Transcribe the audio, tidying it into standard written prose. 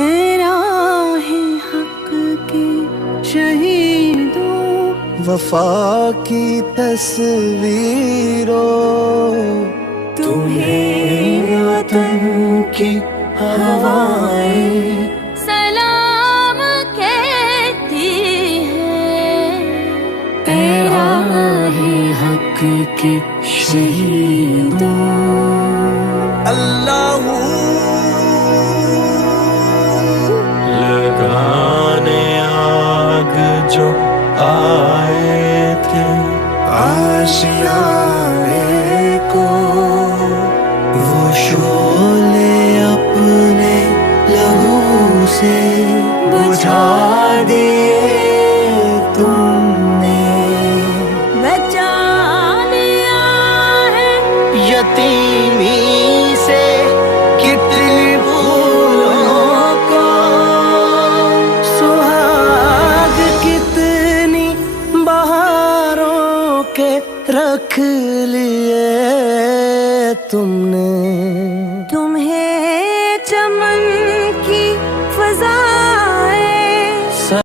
اے راہ حق کے شہیدوں، وفا کی تصویروں، تمہیں وطن کی ہوائیں سلام کہتی ہے۔ اے راہ حق کے شہیدوں، اللہ لگانے آگ جو آئے تھے آشیانے کو، وہ شعلے اپنے لہو سے بجھا دیے تم نے، بچا لیا ہے یتیمی سے کتنی پھولوں کو، سہاگ کتنی بہاروں کے رکھ لیے تم نے، تمہیں